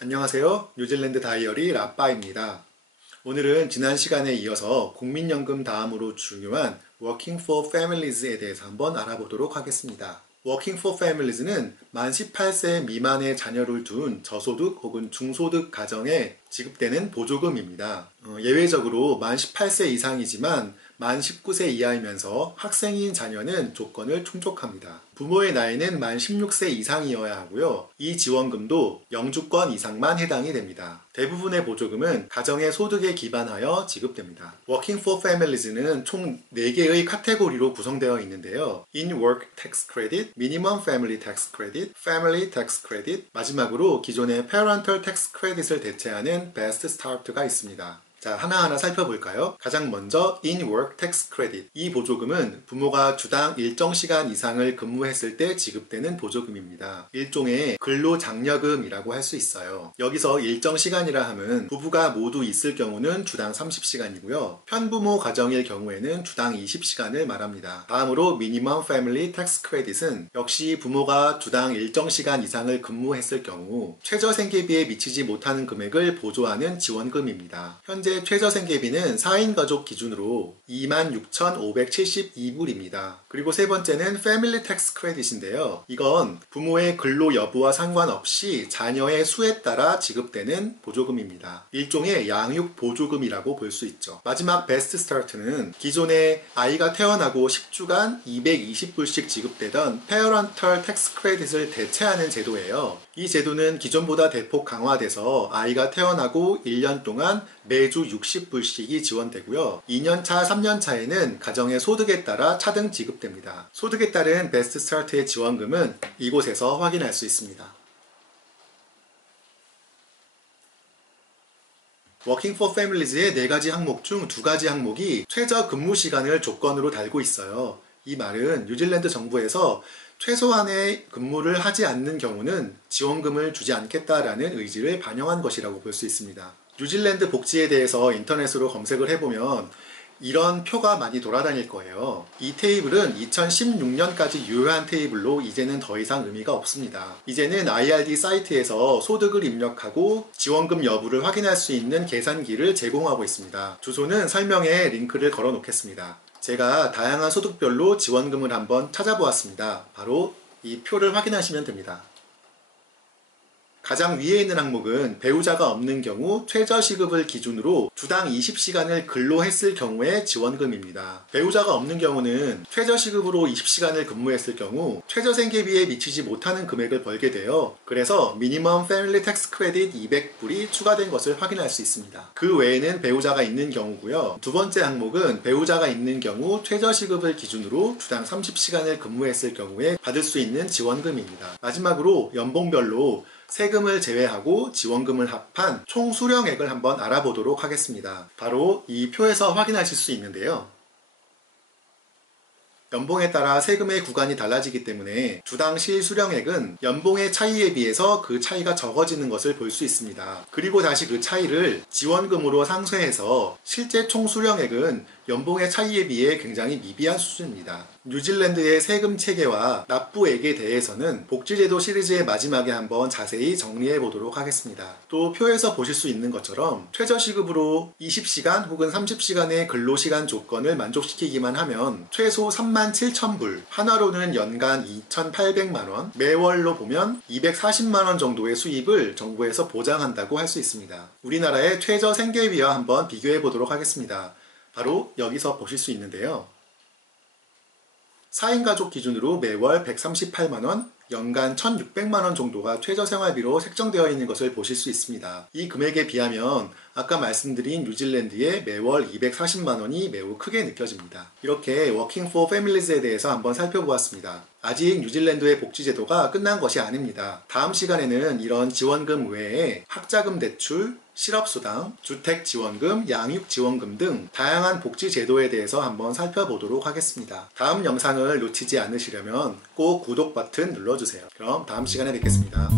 안녕하세요. 뉴질랜드 다이어리 라빠입니다. 오늘은 지난 시간에 이어서 국민연금 다음으로 중요한 Working for Families에 대해서 한번 알아보도록 하겠습니다. Working for Families는 만 18세 미만의 자녀를 둔 저소득 혹은 중소득 가정에 지급되는 보조금입니다. 예외적으로 만 18세 이상이지만 만 19세 이하이면서 학생인 자녀는 조건을 충족합니다. 부모의 나이는 만 16세 이상이어야 하고요. 이 지원금도 영주권 이상만 해당이 됩니다. 대부분의 보조금은 가정의 소득에 기반하여 지급됩니다. Working for Families는 총 4개의 카테고리로 구성되어 있는데요. In-Work Tax Credit, Minimum Family Tax Credit, Family Tax Credit, 마지막으로 기존의 Parental Tax Credit을 대체하는 Best Start가 있습니다. 자, 하나하나 살펴볼까요? 가장 먼저 In-Work Tax Credit. 이 보조금은 부모가 주당 일정 시간 이상을 근무했을 때 지급되는 보조금입니다. 일종의 근로장려금이라고 할 수 있어요. 여기서 일정 시간이라 함은 부부가 모두 있을 경우는 주당 30시간이고요. 편부모 가정일 경우에는 주당 20시간을 말합니다. 다음으로 Minimum Family Tax Credit은 역시 부모가 주당 일정 시간 이상을 근무했을 경우 최저생계비에 미치지 못하는 금액을 보조하는 지원금입니다. 현재 최저생계비는 4인 가족 기준으로 26,572불입니다. 그리고 세 번째는 Family Tax Credit인데요. 이건 부모의 근로 여부와 상관없이 자녀의 수에 따라 지급되는 보조금입니다. 일종의 양육 보조금이라고 볼 수 있죠. 마지막 Best Start는 기존에 아이가 태어나고 10주간 220불씩 지급되던 Parental Tax Credit을 대체하는 제도예요. 이 제도는 기존보다 대폭 강화돼서 아이가 태어나고 1년 동안 매주 60불씩이 지원되고요. 2년차, 3년차에는 가정의 소득에 따라 차등 지급됩니다. 소득에 따른 베스트 스타트의 지원금은 이곳에서 확인할 수 있습니다. Working for Families의 4가지 항목 중 2가지 항목이 최저 근무 시간을 조건으로 달고 있어요. 이 말은 뉴질랜드 정부에서 최소한의 근무를 하지 않는 경우는 지원금을 주지 않겠다라는 의지를 반영한 것이라고 볼 수 있습니다. 뉴질랜드 복지에 대해서 인터넷으로 검색을 해보면 이런 표가 많이 돌아다닐 거예요. 이 테이블은 2016년까지 유효한 테이블로 이제는 더 이상 의미가 없습니다. 이제는 IRD 사이트에서 소득을 입력하고 지원금 여부를 확인할 수 있는 계산기를 제공하고 있습니다. 주소는 설명에 링크를 걸어 놓겠습니다. 제가 다양한 소득별로 지원금을 한번 찾아보았습니다. 바로 이 표를 확인하시면 됩니다. 가장 위에 있는 항목은 배우자가 없는 경우 최저시급을 기준으로 주당 20시간을 근로했을 경우의 지원금입니다. 배우자가 없는 경우는 최저시급으로 20시간을 근무했을 경우 최저생계비에 미치지 못하는 금액을 벌게 돼요. 그래서 Minimum Family Tax Credit 200불이 추가된 것을 확인할 수 있습니다. 그 외에는 배우자가 있는 경우고요. 두 번째 항목은 배우자가 있는 경우 최저시급을 기준으로 주당 30시간을 근무했을 경우에 받을 수 있는 지원금입니다. 마지막으로 연봉별로 세금을 제외하고 지원금을 합한 총 수령액을 한번 알아보도록 하겠습니다. 바로 이 표에서 확인하실 수 있는데요. 연봉에 따라 세금의 구간이 달라지기 때문에 주당 실수령액은 연봉의 차이에 비해서 그 차이가 적어지는 것을 볼 수 있습니다. 그리고 다시 그 차이를 지원금으로 상쇄해서 실제 총 수령액은 연봉의 차이에 비해 굉장히 미비한 수준입니다. 뉴질랜드의 세금 체계와 납부액에 대해서는 복지제도 시리즈의 마지막에 한번 자세히 정리해 보도록 하겠습니다. 또 표에서 보실 수 있는 것처럼 최저시급으로 20시간 혹은 30시간의 근로시간 조건을 만족시키기만 하면 최소 37,000불, 하나로는 연간 2,800만원, 매월로 보면 240만원 정도의 수입을 정부에서 보장한다고 할 수 있습니다. 우리나라의 최저 생계비와 한번 비교해 보도록 하겠습니다. 바로 여기서 보실 수 있는데요. 4인 가족 기준으로 매월 138만원, 연간 1,600만원 정도가 최저생활비로 책정되어 있는 것을 보실 수 있습니다. 이 금액에 비하면 아까 말씀드린 뉴질랜드의 매월 240만원이 매우 크게 느껴집니다. 이렇게 Working for Families에 대해서 한번 살펴보았습니다. 아직 뉴질랜드의 복지제도가 끝난 것이 아닙니다. 다음 시간에는 이런 지원금 외에 학자금 대출, 실업수당, 주택지원금, 양육지원금 등 다양한 복지제도에 대해서 한번 살펴보도록 하겠습니다. 다음 영상을 놓치지 않으시려면 꼭 구독 버튼 눌러주세요. 그럼 다음 시간에 뵙겠습니다.